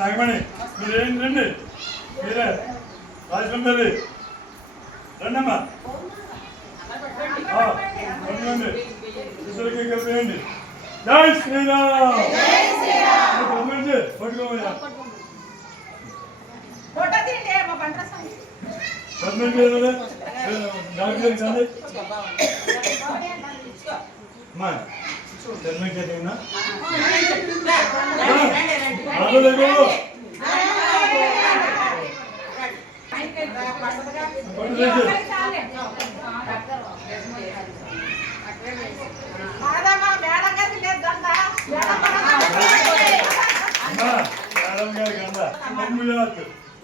నాగమణి మీరేంటండి మీరే రాజమండ్రి రండమ్మా ఇద్దరికి కలిపేయండి. జై శ్రీరామ్ పట్టుకోమయ్యా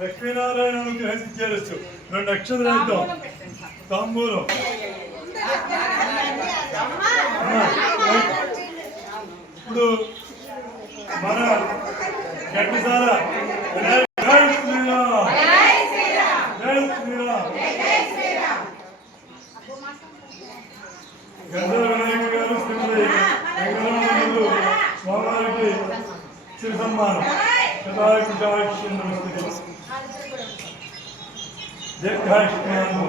లక్ష్మీనారాయణ గ్రహించేరచ్చు 2 అక్షరాలతో తాంబూలం ఇప్పుడు మన గట్టిసార జై శ్రీరామ్ జై శ్రీరామ్ గంధర వినాయక గారు శ్రీమతి వెంకటరామయ్య స్వామివారికి చిరు సన్మానం దీర్ఘాయుష్మాను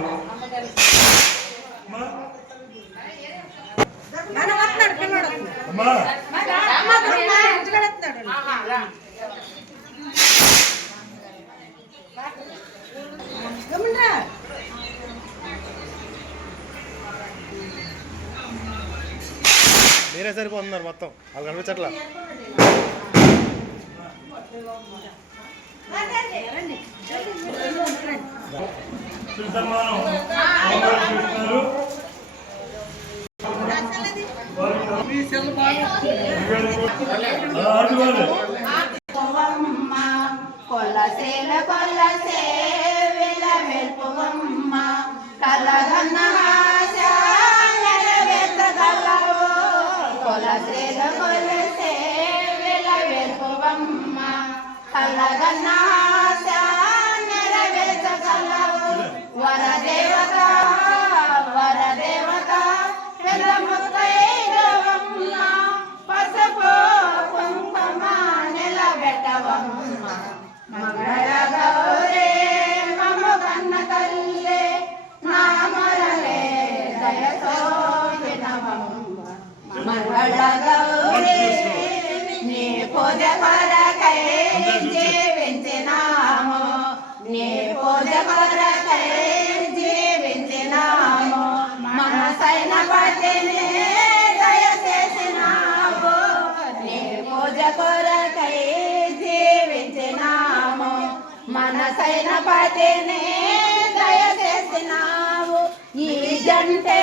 మీరే సరిపోతున్నారు మొత్తం వాళ్ళు కనిపించట్లా సన్మానం కొల్లసేల కొల్లసే వెల వెల్పువమ్మ కలగన్న ఆశ నెరవేర్చగలవు కొల్లసేల కొల్లసే వెల వెల్పువమ్మ కలగన్న ఆశ నెరవేర్చగలవు వరదేవత వరదేవత వెలముత్తైదవమ్మ పసుపు కుంకుమ నిలబెట్టవమ్మ మంగళ గౌరే మమ కన్న తల్లే నామరలే దయతో వినవమ్మ మంగళ గౌరే నీ పూజ కొరకై జీవించినాము నీ పూజ కొరకై జీవించినాము మనసైన పతిని దయచేసినావు నీ పూజ కొరకై జీవించినాము మనసైన పతిని దయచేసినావు ఈ జంటే